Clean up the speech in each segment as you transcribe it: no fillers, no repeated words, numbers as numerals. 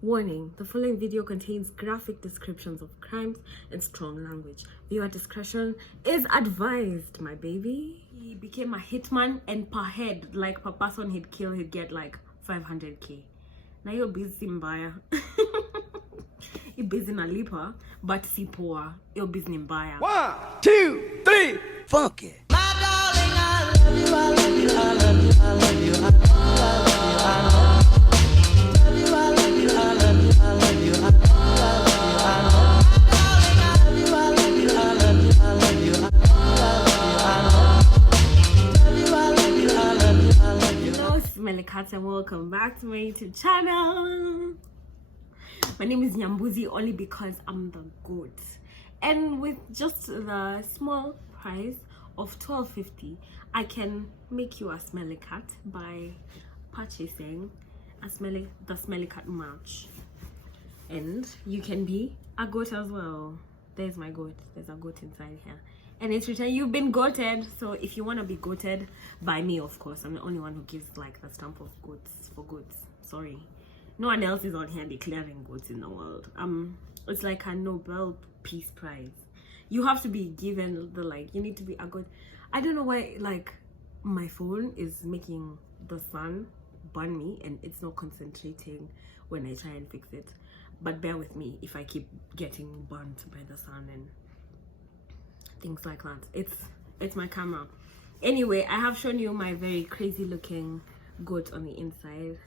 Warning, the following video contains graphic descriptions of crimes and strong language. Viewer discretion is advised, my baby. He became a hitman, and per head, like per person he'd kill, he'd get like 500k. Now you're busy mbaya. You're busy na lipa, but si poor. You're busy mbaya. 1, 2, 3, funky. My darling, I love you, I love you, I love you, I love you, I love you, I love you, I love you. Smelly cats, and welcome back to my YouTube channel. My name is Nyambuzi only because I'm the goat, and with just the small price of $12.50 I can make you a smelly cat by purchasing the smelly cat merch, and you can be a goat as well. There's my goat. There's a goat inside here, and it's written you've been goated. So if you want to be goated by me, of course, I'm the only one who gives like the stamp of goats for goats. Sorry, no one else is on here declaring goats in the world. It's like a Nobel Peace Prize. You have to be given the, like, you need to be a goat. I don't know why, like, my phone is making the sun burn me and it's not concentrating when I try and fix it. But bear with me if I keep getting burnt by the sun and things like that. It's my camera. Anyway, I have shown you my very crazy looking goat on the inside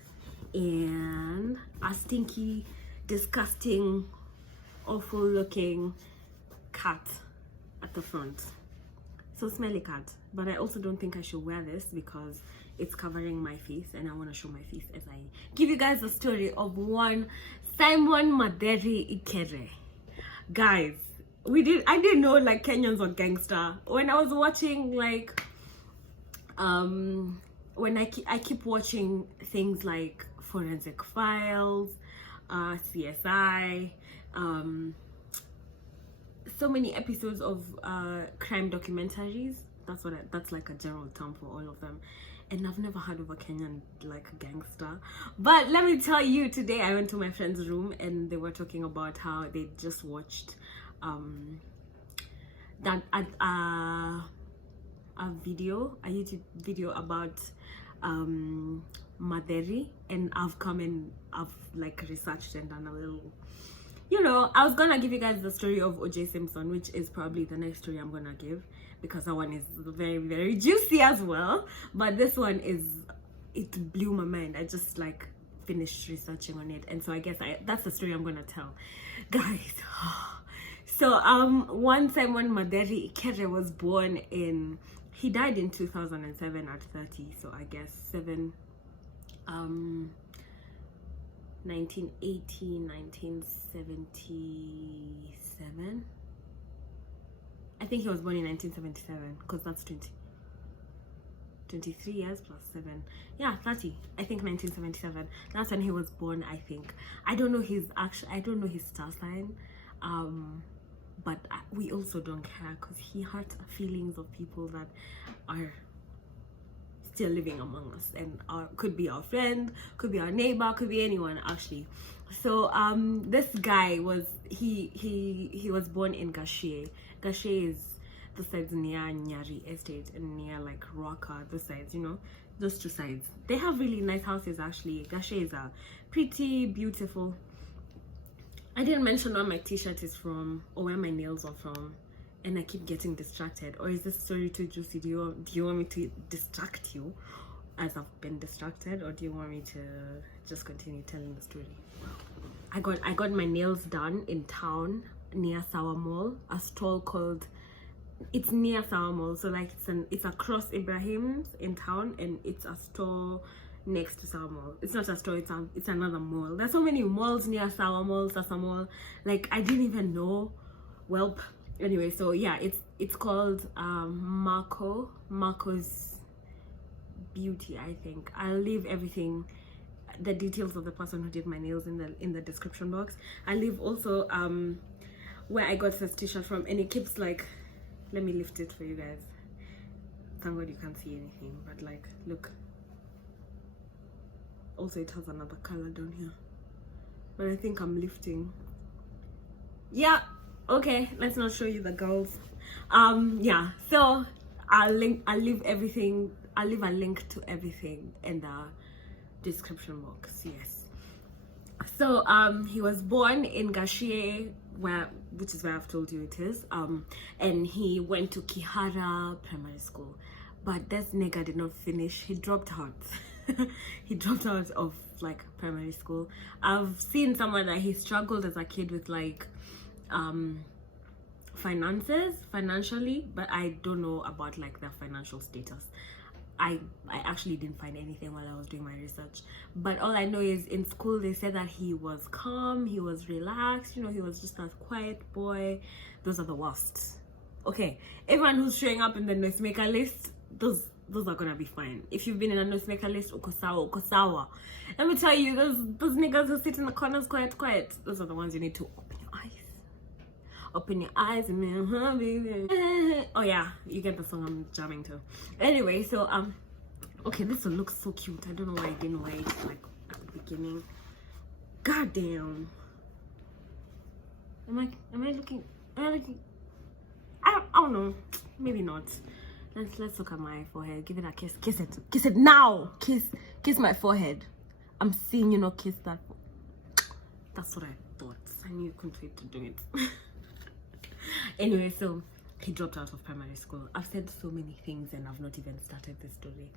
and a stinky, disgusting, awful looking cat at the front. So smelly cat. But I also don't think I should wear this because it's covering my face and I want to show my face as I give you guys the story of one Simone Madeli Ikere. Guys, I didn't know like Kenyans were gangster. When I was watching like when I keep watching things like Forensic Files, CSI, so many episodes of crime documentaries. That's like a general term for all of them. And I've never heard of a Kenyan like gangster. But let me tell you, today I went to my friend's room and they were talking about how they just watched a YouTube video about Madeli, and I've come and I've like researched and done a little, you know, I was gonna give you guys the story of OJ Simpson, which is probably the next story I'm gonna give because that one is very, very juicy as well. But this one it blew my mind. I just like finished researching on it, and so I guess that's the story I'm gonna tell, guys. So one Simone Madeli Ikere was born he died in 2007 at 30, so I guess 1980, 1977. I think he was born in 1977 because that's 23 years plus 7. Yeah, 30. I think 1977. That's when he was born, I think. I don't know his star sign. But we also don't care because he hurt feelings of people that are still living among us and could be our friend, could be our neighbor, could be anyone actually. So this guy was he was born in Gashie. Gashie is the sides near Nyari Estate and near like Roka, the sides, you know, those two sides. They have really nice houses actually. Gashie is a pretty beautiful. I didn't mention where my t-shirt is from or where my nails are from, and I keep getting distracted. Or is this story too juicy? Do you want me to distract you as I've been distracted, or do you want me to just continue telling the story? I got my nails done in town near Sawa Mall, a stall called, it's near Sawa Mall, so like it's across Ibrahim's in town, and it's a store next to Sawa Mall. It's not a store, it's another mall. There's so many malls near Sawa Mall, Sasa Mall. Like I didn't even know. Well, anyway, so yeah, it's called Marco's Beauty, I think. I'll leave everything, the details of the person who did my nails in the description box. I'll leave also where I got this t-shirt from, and it keeps like, let me lift it for you guys. Thank God you can't see anything, but like, look. Also, it has another color down here. but I think I'm lifting. Yeah, okay, let's not show you the girls. Yeah, so I'll leave a link to everything in the description box. Yes. So he was born in Gashie, which is where I've told you it is. And he went to Kihara Primary School, but this nigga did not finish. He dropped out. He dropped out of like primary school. I've seen somewhere that he struggled as a kid with like financially, but I don't know about like their financial status. I actually didn't find anything while I was doing my research, but all I know is in school they said that he was calm, he was relaxed, you know, he was just a quiet boy. Those are the worst. Okay, everyone who's showing up in the noisemaker list, those are gonna be fine. If you've been in a noisemaker list, okosawa. Let me tell you, those niggas who sit in the corners quiet, those are the ones you need to open your eyes and baby. Oh yeah, you get the song I'm jamming to. Anyway, so okay, this one looks so cute. I don't know why I didn't wait like at the beginning. God damn. Am I looking? I don't know. Maybe not. Let's look at my forehead. Give it a kiss. Kiss it now. Kiss my forehead. I'm seeing you kiss that. That's what I thought. I knew you couldn't wait to do it. Anyway, so he dropped out of primary school. I've said so many things and I've not even started the story.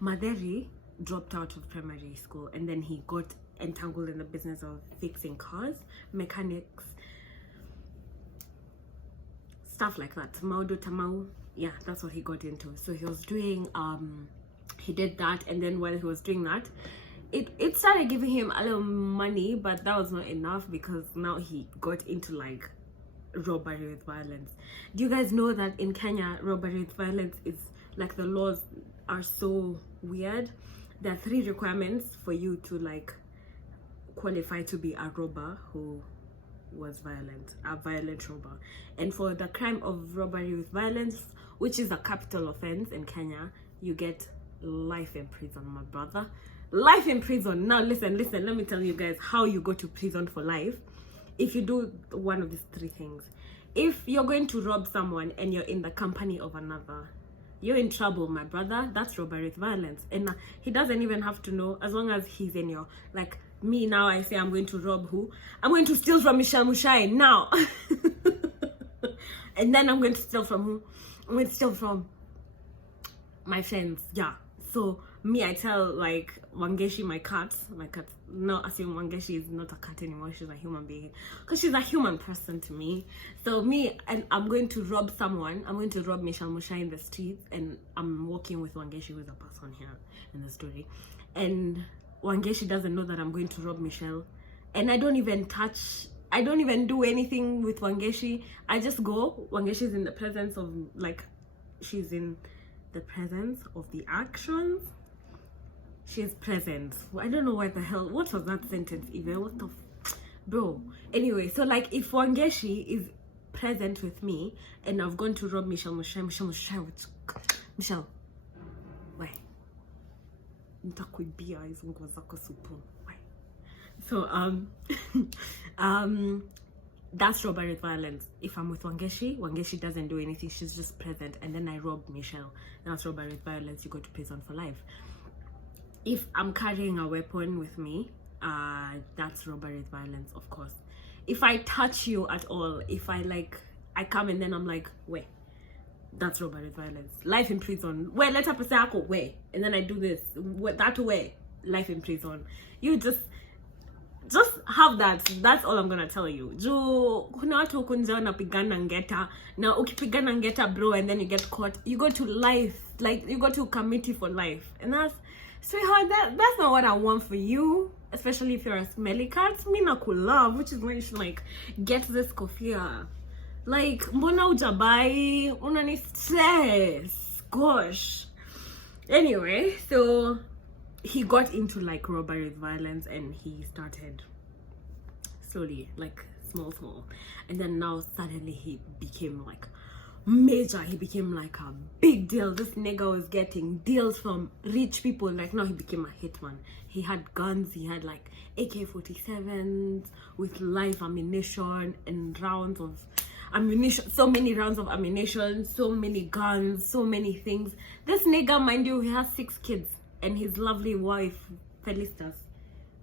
Madeli dropped out of primary school and then he got entangled in the business of fixing cars, mechanics, stuff like that. Maudo Tamau. Yeah, that's what he got into. So he was doing he did that, and then while he was doing that, it started giving him a little money, but that was not enough because now he got into like robbery with violence. Do you guys know that in Kenya robbery with violence is like, the laws are so weird? There are 3 requirements for you to like qualify to be a robber who was a violent robber. And for the crime of robbery with violence, which is a capital offense in Kenya, you get life in prison, my brother. Life in prison. Now listen, let me tell you guys how you go to prison for life if you do one of these 3 things. If you're going to rob someone and you're in the company of another, you're in trouble, my brother. That's robbery with violence. And he doesn't even have to know, as long as he's in your, like me now, I say I'm going to rob who? I'm going to steal from Michelle Mushai now. And then I'm going to steal from who? I'm going to steal from my friends. Yeah. So me, I tell like Wangeshi, my cat, no, assume Wangeshi is not a cat anymore, she's a human being, because she's a human person to me. So me, and I'm going to rob someone, I'm going to rob Michelle Mushai in the streets, and I'm walking with Wangeshi, who is a person here in the story, and Wangeshi doesn't know that I'm going to rob Michelle, and I don't even do anything with Wangeshi. I just go. Wangeshi's in the presence of, like, she's in the presence of the actions. She's present. I don't know what the hell. What was that sentence even? What the bro? Anyway, so like if Wangeshi is present with me and I've gone to rob Michelle, why? So that's robbery with violence. If I'm with Wangeshi doesn't do anything, she's just present, and then I rob Michelle, that's robbery with violence. You go to prison for life. If I'm carrying a weapon with me, that's robbery with violence, of course. If I touch you at all, if I come and then I'm like, wait, that's robbery with violence. Life in prison. Wait, let up a way, and then I do this, that way, life in prison. You just have that. That's all I'm gonna tell you. Kuna watu kunja wanapigana ngeta. Now ukipigana ngeta, bro, and then you get caught, you go to life, like you go to committee for life. And that's, sweetheart, that's not what I want for you. Especially if you're a smelly cat. Me na love, which is why you should like get this kofia. Like, mbona ujabai? Unani stress. Gosh. Anyway, so he got into like robbery with violence, and he started slowly, like small, and then now suddenly he became like major. He became like a big deal. This nigga was getting deals from rich people. Like now he became a hitman. He had guns. He had like AK-47s with live ammunition and rounds of ammunition, so many rounds of ammunition, so many guns, so many things. This nigga, mind you, he has 6 kids and his lovely wife Felicitas.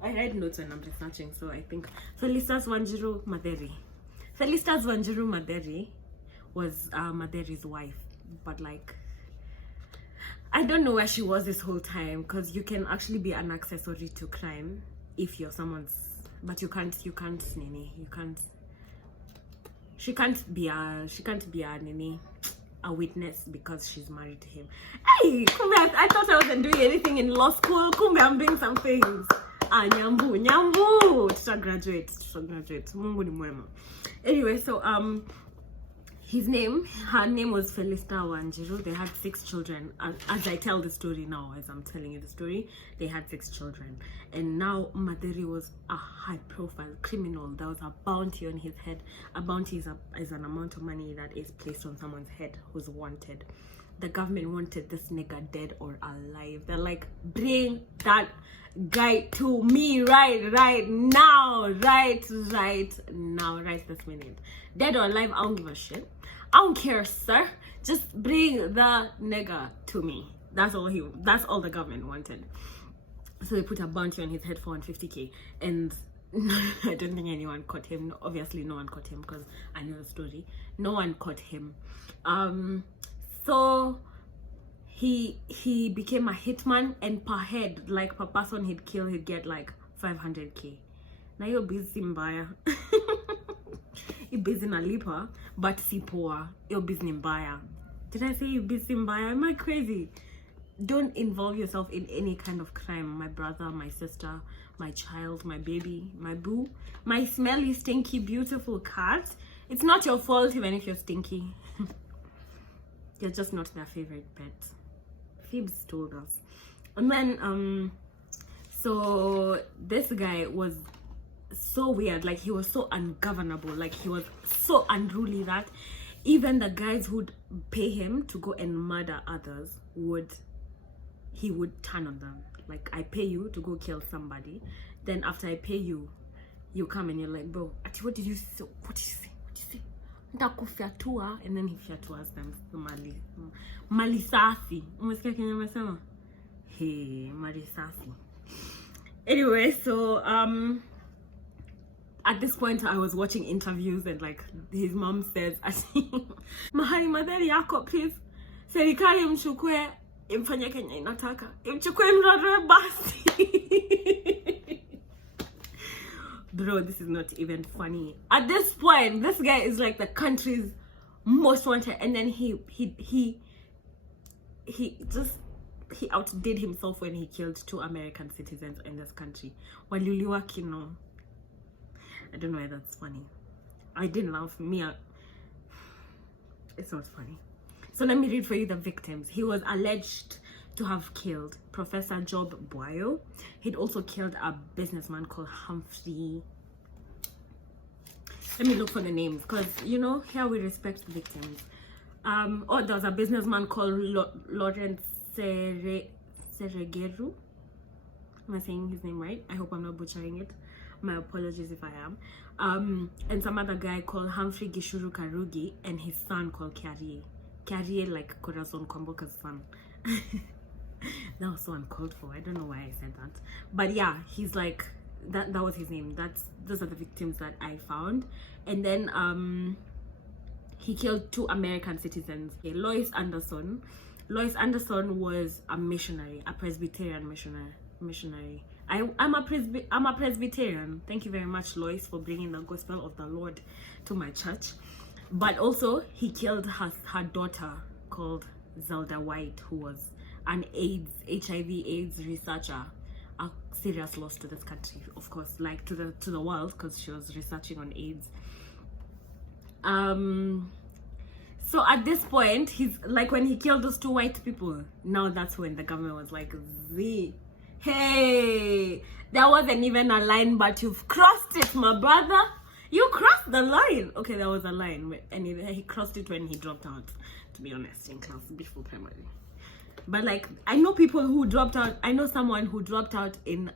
I write notes when I'm researching, so I think Felicitas Wanjiru Madeli. Felicitas Wanjiru Madeli was Madeli's wife, but like I don't know where she was this whole time, because you can actually be an accessory to crime if you're someone's, but you can't she can't be a nini, a witness because she's married to him. Hey, kumbe, I thought I wasn't doing anything in law school. Kumbe, I'm doing some things. Nyambu, tuta graduate. Mungu ni mwema. Anyway, so her name was Felista Wanjiru. They had 6 children. As I tell the story now, as I'm telling you the story, they had 6 children. And now Madeli was a high-profile criminal. There was a bounty on his head. A bounty is an amount of money that is placed on someone's head who's wanted. The government wanted this nigga dead or alive. They're like, bring that guy to me right now, right this minute. Dead or alive, I don't give a shit. I don't care, sir. Just bring the nigga to me. That's all the government wanted. So they put a bounty on his head for 150K, and I don't think anyone caught him. Obviously no one caught him because I know the story. No one caught him. So he became a hitman, and per head, like per person he'd kill, he'd get like 500K. Now you're busy mbaya. You're busy nalipa, but si poor. You're busy mbaya. Did I say you're busy mbaya? Am I crazy? Don't involve yourself in any kind of crime. My brother, my sister, my child, my baby, my boo, my smelly, stinky, beautiful cat. It's not your fault even if you're stinky. You're just not their favorite pet. Phoebes told us. And then so this guy was so weird. Like he was so ungovernable. Like he was so unruly that even the guys who'd pay him to go and murder others he would turn on them. Like, I pay you to go kill somebody, then after I pay you, you come and you're like, bro, what did you say? Ndakufyatua, and then he fyatuas them. Malisasi. Umesikia Kenya umesema? Hey, malisasi. Anyway, so at this point I was watching interviews, and like his mom says, Mahali Madeli yako, please, serikali mchukue imfanye Kenya inataka, imchukue mrore basi. Bro, this is not even funny. At this point, this guy is like the country's most wanted, and then he outdid himself when he killed 2 American citizens in this country. Waliuliwa kino. I don't know why that's funny. I didn't laugh. It's not funny. So let me read for you the victims. He was alleged to have killed Professor Job Boyo. He'd also killed a businessman called Humphrey. Let me look for the names, because you know, here we respect the victims. There was a businessman called Lawrence Seregeru. Am I saying his name right? I hope I'm not butchering it. My apologies if I am. And some other guy called Humphrey Gishuru Karugi, and his son called Kiarie. Kiarie, like Corazon Komboka's son. That was so uncalled for. I don't know why I said that, but yeah, he's like that was his name. Those are the victims that I found. And then he killed 2 American citizens. Okay, Lois Anderson was a missionary, a Presbyterian missionary. I'm a Presbyterian. Thank you very much, Lois, for bringing the gospel of the Lord to my church. But also he killed her daughter called Zelda White, who was an HIV/AIDS researcher. A serious loss to this country, of course, like to the world, because she was researching on AIDS. So at this point, he's like, when he killed those 2 white people, now that's when the government was like, hey, there wasn't even a line, but you've crossed it, my brother. You crossed the line. Okay, there was a line, and he crossed it when he dropped out, to be honest, in class before primary. But like, I know people who dropped out. I know someone who dropped out in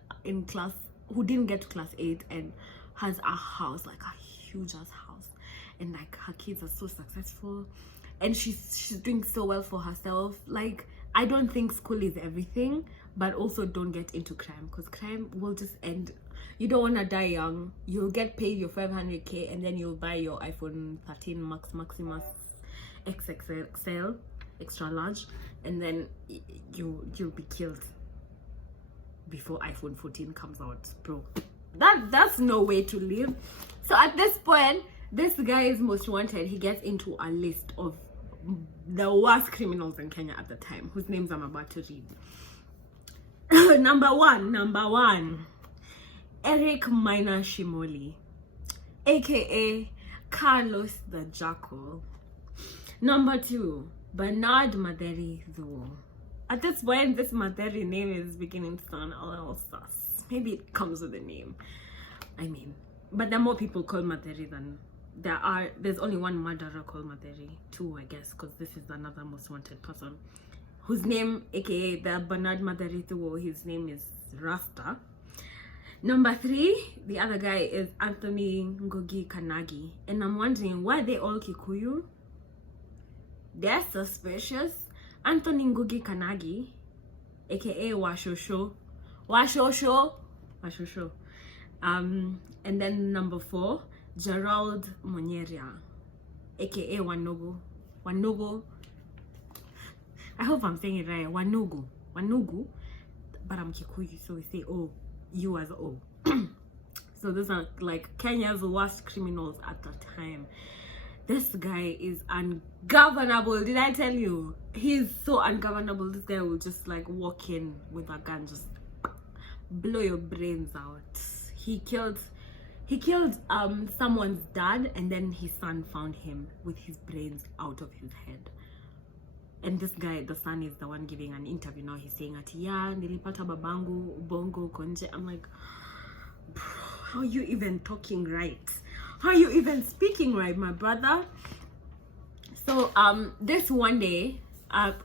class, who didn't get to class 8 and has a house, like a huge ass house, and like her kids are so successful, and she's doing so well for herself. Like, I don't think school is everything, but also don't get into crime, because crime will just end. You don't want to die young. You'll get paid your 500k and then you'll buy your iPhone 13 Max Maximus XXL extra large, and then you'll be killed before iPhone 14 comes out, bro. That's no way to live. So at this point, this guy is most wanted. He gets into a list of the worst criminals in Kenya at the time, whose names I'm about to read. Number one, Eric Minor Shimoli, aka Carlos the Jackal. Number 2, Bernard Madeli Zuo. At this point, this Madeli name is beginning to sound a little sus. Maybe it comes with a name. I mean, but there are more people called Madeli than there's only one murderer called Madeli. 2, I guess, because this is another most wanted person, whose name, aka the Bernard Madeli Zuo, his name is Rasta. Number 3, the other guy is Anthony Ngugi Kanagi. And I'm wondering, why are they all Kikuyu? They're suspicious. Anthony Ngugi Kanagi, aka Washosho. And then number 4, Gerald Monyeria, aka Wanogo. I hope I'm saying it right. Wanugu. But I'm Kikuyu, so we say O. You as O. So those are like Kenya's worst criminals at the time. This guy is ungovernable. Did I tell you? He's so ungovernable. This guy will just like walk in with a gun, just blow your brains out. He killed someone's dad, and then his son found him with his brains out of his head. And this guy, the son, is the one giving an interview now. He's saying, yeah, nilipata babangu, ubongo, konje. I'm like, bro, how are you even talking right? How are you even speaking right, my brother? So, this one day,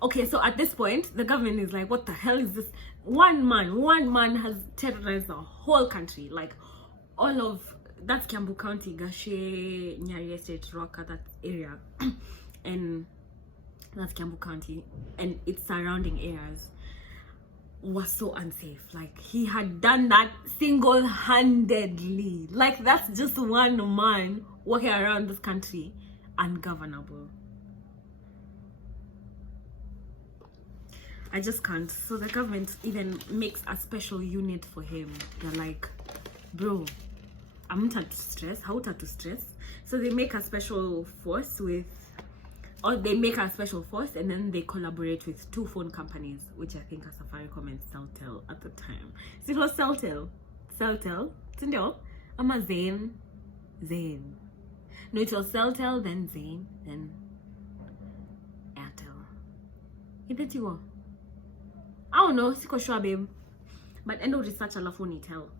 okay, so at this point, the government is like, what the hell is this? One man has terrorized the whole country. Like, all of, that's Kiambu County, Gashe, Nyeri Estate, Roka, that area. And that's Kiambu County, and its surrounding areas was so unsafe. Like, he had done that single-handedly. Like, that's just one man walking around this country, ungovernable. I just can't. So the government even makes a special unit for him. They're like, bro, I'm not to stress. How to stress? So they make a special force and then they collaborate with 2 phone companies, which I think are Safaricom and Celtel at the time. So it was Celtel. Sindio? Ama Zain. No, it was Celtel, then Zain, then Airtel. Ibetiwo. I don't know, siko sure, babe. But endo research alafu nitel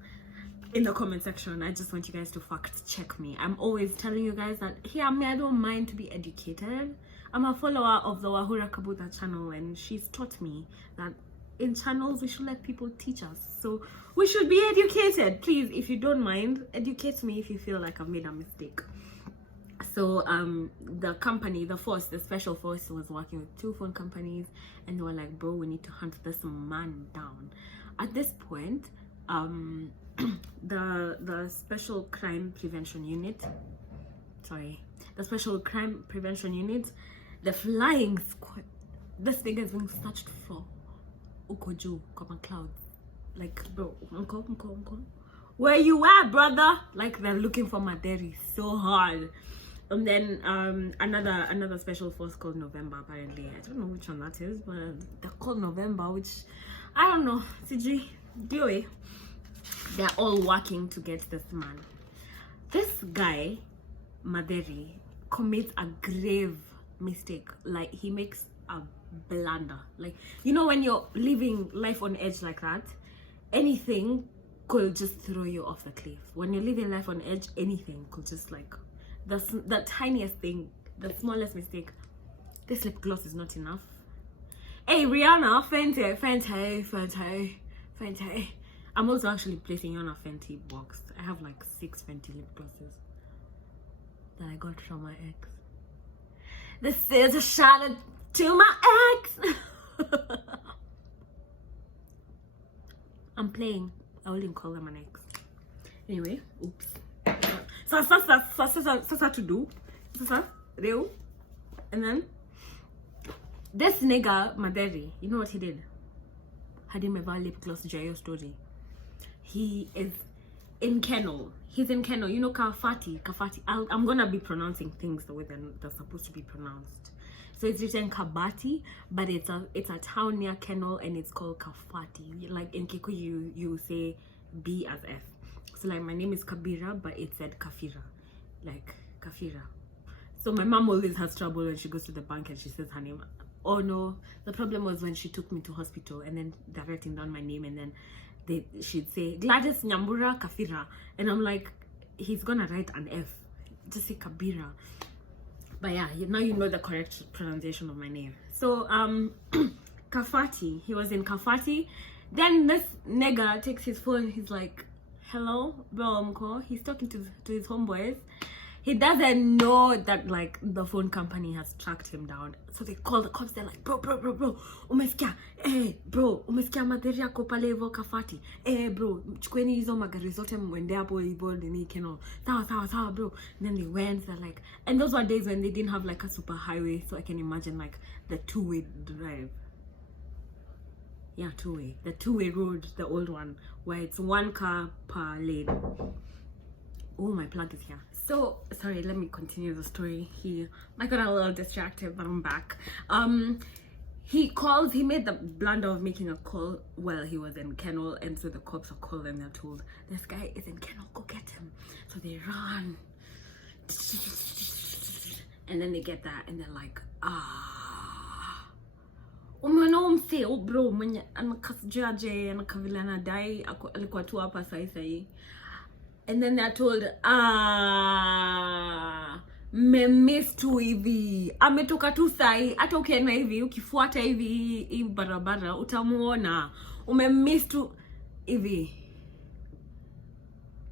in the comment section. I just want you guys to fact check me. I'm always telling you guys that here, I don't mind to be educated. I'm a follower of the Wahura Kabuta channel, and she's taught me that in channels we should let people teach us. So we should be educated. Please, if you don't mind, educate me if you feel like I've made a mistake. So the company, the special force was working with 2 phone companies, and they were like, bro, we need to hunt this man down. At this point, the special crime prevention unit, the flying squad, this thing is being searched for Ukoju, Kama Clouds. Like, bro, uncle, where you at, brother? Like, they're looking for Maderi so hard. And then another special force called November, apparently. I don't know which one that is, but they're called November, which I don't know. CG, DOA. They're all working to get this man. This guy, Maderi, commits a grave mistake. Like, he makes a blunder. Like, you know, when you're living life on edge like that, anything could just throw you off the cliff. When you're living life on edge, anything could just like the tiniest thing, the smallest mistake. This lip gloss is not enough. Hey Rihanna, Fenty. I'm also actually placing you on a Fenty box. I have like 6 Fenty lip glosses that I got from my ex. This is a shout out to my ex. I'm playing. I wouldn't call them an ex. Anyway, oops. Sasa to do. And then this nigga Madeli, you know what he did? Had him ever lip gloss Jayo story. He is in kennel. He's in kennel. You know Kafati. I'm gonna be pronouncing things the way they're supposed to be pronounced. So it's written Kabati, but it's a town near Kennel and it's called Kafati. Like in Kikuyu, you say B as F. So like my name is Kabira, but it said Kafira. Like Kafira. So my mom always has trouble when she goes to the bank and she says her name. Oh no, the problem was when she took me to hospital and then they're writing down my name and then she'd say Gladys Nyambura Kafira. And I'm like, he's gonna write an F. Just say Kabira. But yeah, now you know the correct pronunciation of my name. So Kafati, he was in Kafati. Then this nigga takes his phone. He's like, hello, bro, he's talking to his homeboys. He doesn't know that like the phone company has tracked him down. So they call the cops. They're like, bro, umesikia? Bro, umesikia madhari yako pale hivyo Kafati? Bro, chukweni hizo magari zote mwende hapo hivyo nini Kennel. Sawa, bro. And then they went. They're like, and those were days when they didn't have like a super highway. So I can imagine like the two-way drive. Yeah, two-way. The two-way road, the old one, where it's 1 car per lane. Oh, my plug is here. So sorry, let me continue the story. I got a little distracted, but I'm back. He made the blunder of making a call while he was in Kennel, and so the cops are called and they're told this guy is in Kennel, go get him. So they run, and then they get that and they're like, bro mwenye anakasjaje anakavila anadai alikuwa tu hapa sai. And then they're told, memiss tu hivi. Ametoka tu sai. Hata ukienda hivi, ukifuata hivi barabara, utamuona. Umemiss tu hivi.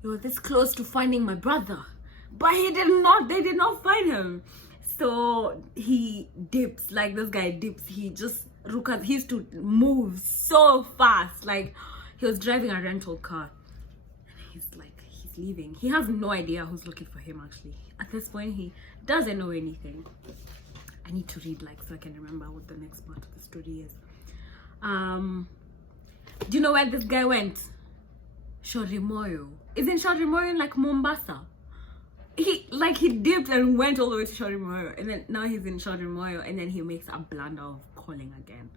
You were this close to finding my brother. But they did not find him. So he dips, like this guy dips. He used to move so fast. Like he was driving a rental car. And he's leaving. He has no idea who's looking for him actually. At this point, he doesn't know anything. I need to read so I can remember what the next part of the story is. Do you know where this guy went? Shorimoyo. Isn't Shorimoyo like Mombasa? He dipped and went all the way to Shorimoyo, and then now he's in Shorimoyo, and then he makes a blunder of calling again.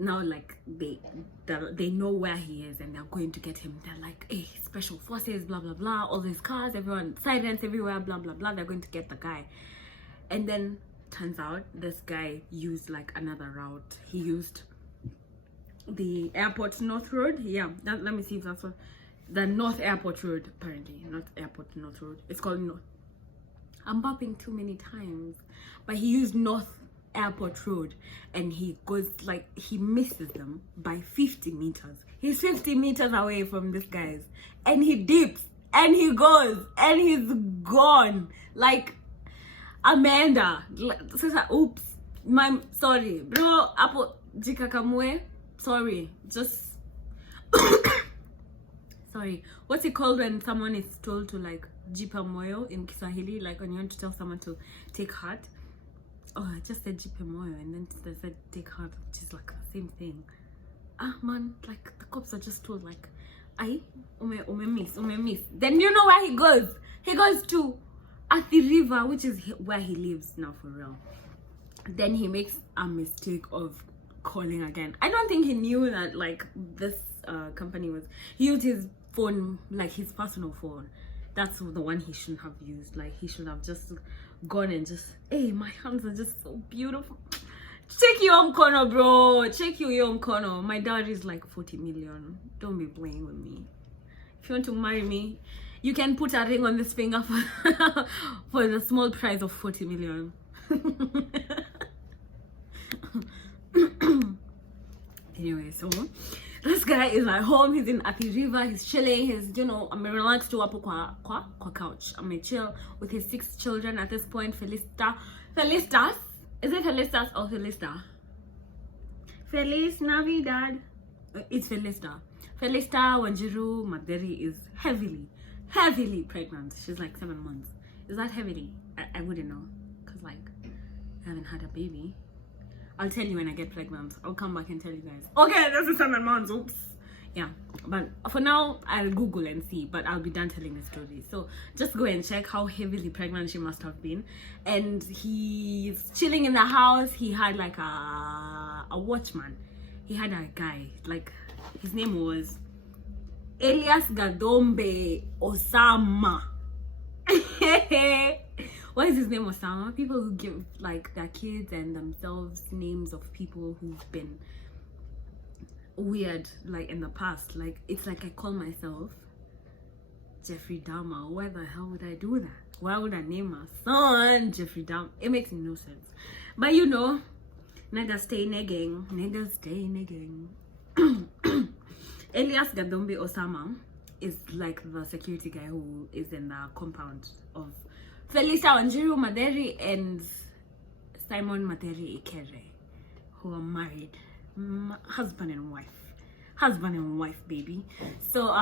Now they know where he is and they're going to get him. They're like, hey, special forces, blah blah blah, all these cars, everyone, sirens everywhere, blah blah blah. They're going to get the guy. And then turns out this guy used another route. He used the airport north road. Yeah, let me see if that's what the North Airport Road, apparently. Not Airport North Road. It's called North. I'm bopping too many times. But he used North Airport Road, and he goes he misses them by 50 meters. He's 50 meters away from this guy's, and he dips and he goes and he's gone. Amanda, oops, sorry bro, apo jikakamue, sorry, just sorry, what's it called when someone is told to jipa moyo in Kiswahili, when you want to tell someone to take heart? Oh, I just said jipe moyo and then they said take heart, which is the same thing. Man, the cops are just told ay, ume miss. Then you know where he goes? He goes to Athi River, which is where he lives now for real. Then he makes a mistake of calling again. I don't think he knew that this company was, he used his phone, his personal phone. That's the one he shouldn't have used. He should have just gone and just, hey, my hands are just so beautiful. Check your mkono, bro. Check your mkono. My dowry is like 40 million. Don't be playing with me. If you want to marry me, you can put a ring on this finger for the small price of 40 million. Anyway, so this guy is at home. He's in Athi River. He's chilling. He's, you know, I'm relaxed to hapo kwa couch. I'm chill with his 6 children at this point. Felistas. Is it Felistas or Felista? Feliz Navidad. It's Felista. Felista Wanjiru Madeli is heavily pregnant. She's like 7 months. Is that heavily? I wouldn't know, because like I haven't had a baby. I'll tell you when I get pregnant. I'll come back and tell you guys. Okay, this is 7 months. Oops. Yeah, but for now I'll Google and see, but I'll be done telling the story. So just go and check how heavily pregnant she must have been. And he's chilling in the house. He had like a watchman. He had a guy, like his name was Elias Gadombe Osama. Why is his name Osama? People who give like their kids and themselves names of people who've been weird like in the past. Like it's like I call myself Jeffrey Dahmer. Why the hell would I do that? Why would I name my son Jeffrey Dahmer? It makes no sense. But you know, niggas stay negging. Niggas stay negging. Elias Gadombe Osama is like the security guy who is in the compound of Felisa Wanjiru Madeli and Simone Madeli Ikere, who are married. Husband and wife, baby. So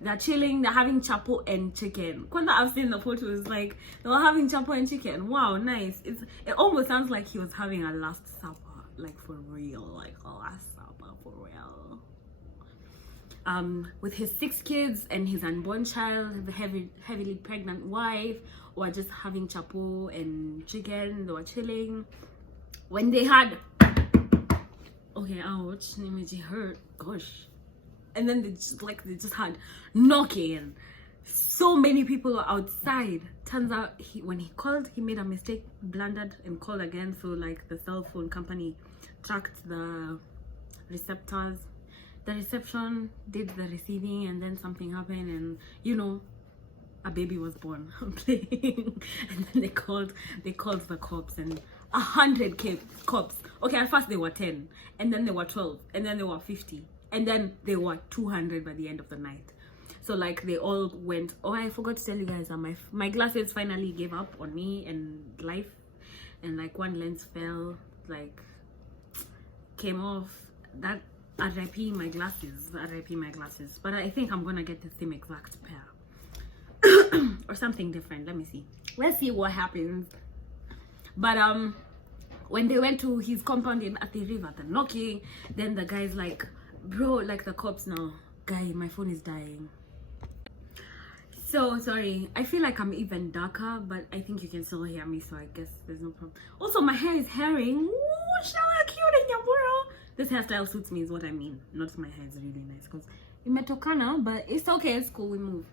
they're chilling, they're having chapo and chicken. When I've seen the photos, like they were having chapo and chicken. Wow, nice. It almost sounds like he was having a last supper, like for real, like a last supper for real. With his 6 kids and his unborn child, the heavily pregnant wife, were just having chapo and chicken. They were chilling when they had ouch, Nimeji hurt, gosh. And then they just had knocking. So many people were outside. Turns out when he called, he made a mistake, blundered and called again. So like the cell phone company tracked the receptors. The reception did the receiving, and then something happened, and you know, a baby was born. I'm playing. And then they called the cops, and 100 cops. Okay, at first they were 10, and then they were 12, and then they were 50, and then they were 200 by the end of the night. So like they all went. Oh, I forgot to tell you guys that my glasses finally gave up on me and life, and like one lens fell, like came off. That RIP my glasses, but I think I'm gonna get the same exact pair or something different. Let me see. Let's see what happens. But when they went to his compound in Athi River, the knocking, then the guy's like, bro, like the cops now, guy, my phone is dying. So sorry, I feel like I'm even darker, but I think you can still hear me, so I guess there's no problem. Also, my hair is herring. Ooh, shala cute in your bro. This hairstyle suits me is what I mean. Not my hair is really nice because imetokana, but it's okay, it's cool, we move.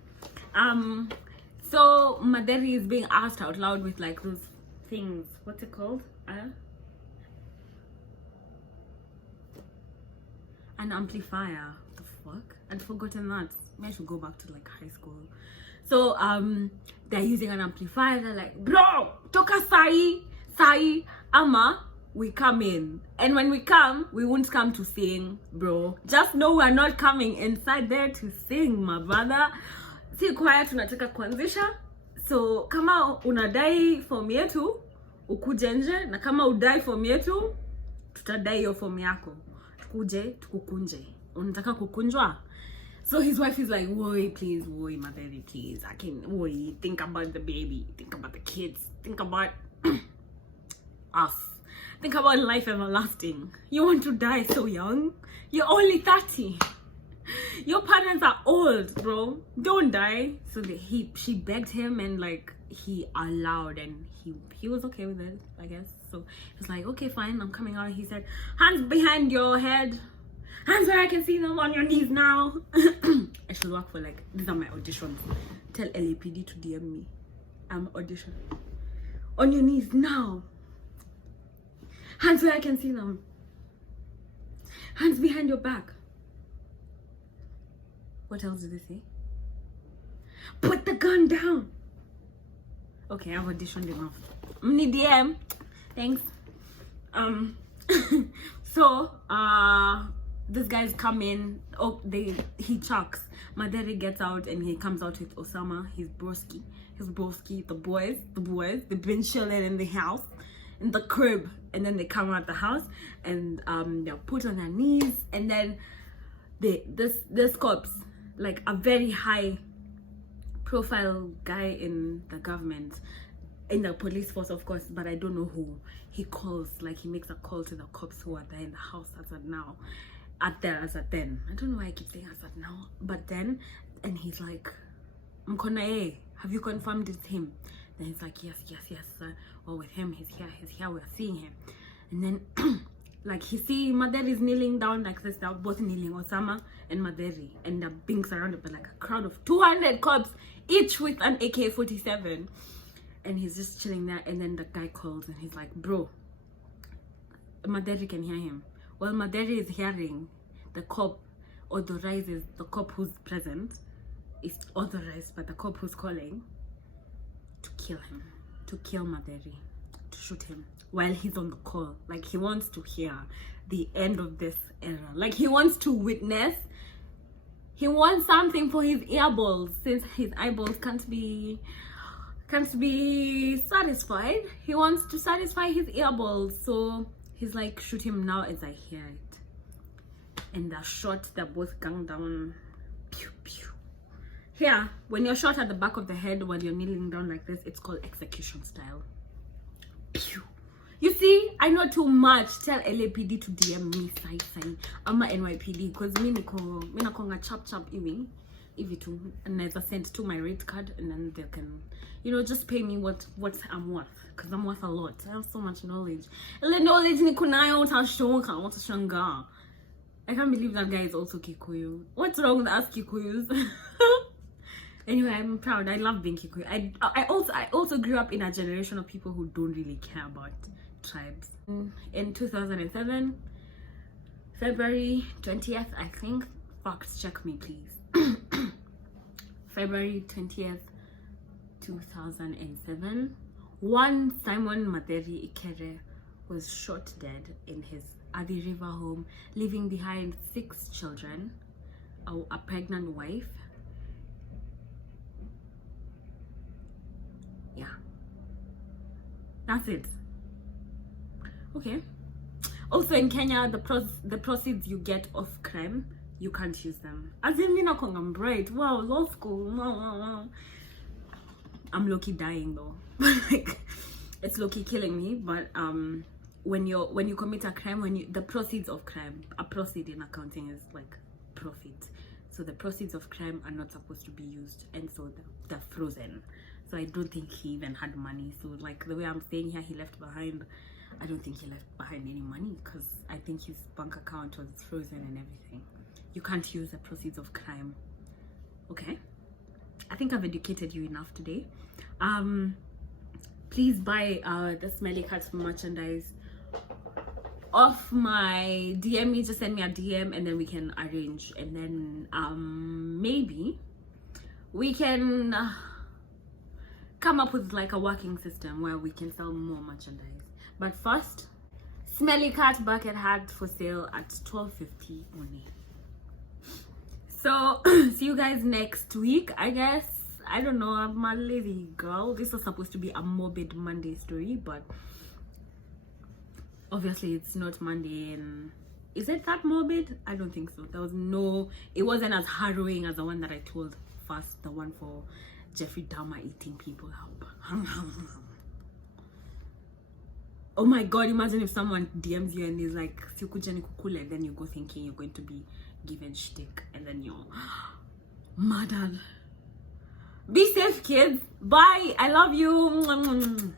So Madeli is being asked out loud with like those things. What's it called? An amplifier. What the fuck? I'd forgotten that. Maybe I should go back to like high school. So they're using an amplifier. They're like, bro, toka sai ama we come in, and when we come, we won't come to sing, bro. Just know we're not coming inside there to sing, my brother. Si kwaya tunataka kuanzisha. So kama unadai form yetu ukuje nje, na kama udai form yetu tutadai hiyo form yako, tukuje tukukunje. Unataka kukunjwa? So his wife is like, woi, please, woi, Madeli, please. I can, woi, think about the baby, think about the kids, think about us. Think about life everlasting. You want to die so young? You're only 30. Your parents are old, bro. Don't die. So she begged him, and like he allowed, and he was okay with it, I guess. So he's like, okay, fine, I'm coming out. He said, hands behind your head. Hands where I can see them, on your knees now. I should work for like, these are my auditions. Tell LAPD to DM me. I'm audition. On your knees now. Hands where I can see them. Hands behind your back. What else did they say? Put the gun down. Okay, I've auditioned enough. DM. Thanks. So this guy's come in. Oh, he chucks. Madeli gets out and he comes out with Osama, his broski, the boys, they've been chilling in the house, in the crib, and then they come out the house and they're put on their knees, and then this cops, like a very high profile guy in the government, in the police force of course, but I don't know who, he calls, like he makes a call to the cops who are there in the house as at now. As at then. I don't know why I keep saying as at now. But then, and he's like, Mkona, have you confirmed it's him? Then he's like, yes, sir. Well, with him, he's here, we're seeing him. And then, like, he see Madeli's kneeling down like this. They're both kneeling, Osama and Madeli. And they're being surrounded by like a crowd of 200 cops, each with an AK-47. And he's just chilling there. And then the guy calls and he's like, bro, Madeli can hear him. Well, Madeli is hearing, the cop authorizes, the cop who's present is authorized by the cop who's calling to kill him, to kill Madeli, to shoot him while he's on the call. Like, he wants to hear the end of this era. Like, he wants to witness, he wants something for his eyeballs, since his eyeballs can't be satisfied. He wants to satisfy his eyeballs, so he's like, shoot him now as I hear it. And they're shot, they're both gunned down. Pew, pew. Here, when you're shot at the back of the head while you're kneeling down like this, it's called execution style. Pew. You see, I know too much. Tell LAPD to DM me, sign. I'm a NYPD, because me nakonga chap ivi too, and I send to my rate card, and then they can, just pay me what I'm worth, because I'm worth a lot. I have so much knowledge. And the knowledge nikunayo utashonga. I can't believe that guy is also Kikuyu. What's wrong with us Kikuyus? Anyway, I'm proud. I love being Kikuyu. I also grew up in a generation of people who don't really care about tribes. In 2007, February 20th, I think. Facts check me, please. February 20th, 2007, one Simone Madeli Ikere was shot dead in his Athi River home, leaving behind 6 children, a pregnant wife. Yeah, that's it. Okay. Also in Kenya, the proceeds you get of crime, you can't use them. As in, I'm bright. Wow, law school. Wow. I'm low-key dying though. Like, it's low-key killing me. But when you commit a crime, the proceeds of crime, a proceed in accounting is like profit. So the proceeds of crime are not supposed to be used, and so they're frozen. So I don't think he even had money. So like the way I'm saying here, he left behind, I don't think he left behind any money, because I think his bank account was frozen and everything. You can't use the proceeds of crime. Okay, I think I've educated you enough today. Please buy the Smelly Cat merchandise off my DM me. Just send me a DM and then we can arrange, and then maybe we can come up with like a working system where we can sell more merchandise. But first, Smelly Cat bucket hat for sale at $12.50 only. So see you guys next week, I guess. I don't know, I'm a lazy girl. This was supposed to be a Morbid Monday story, but obviously it's not Monday. And is it that morbid? I don't think so. It wasn't as harrowing as the one that I told first, the one for Jeffrey Dahmer eating people up. Oh my god, imagine if someone DMs you and is like, then you go thinking you're going to be given shtick, and then you're murdered. Be safe, kids. Bye. I love you.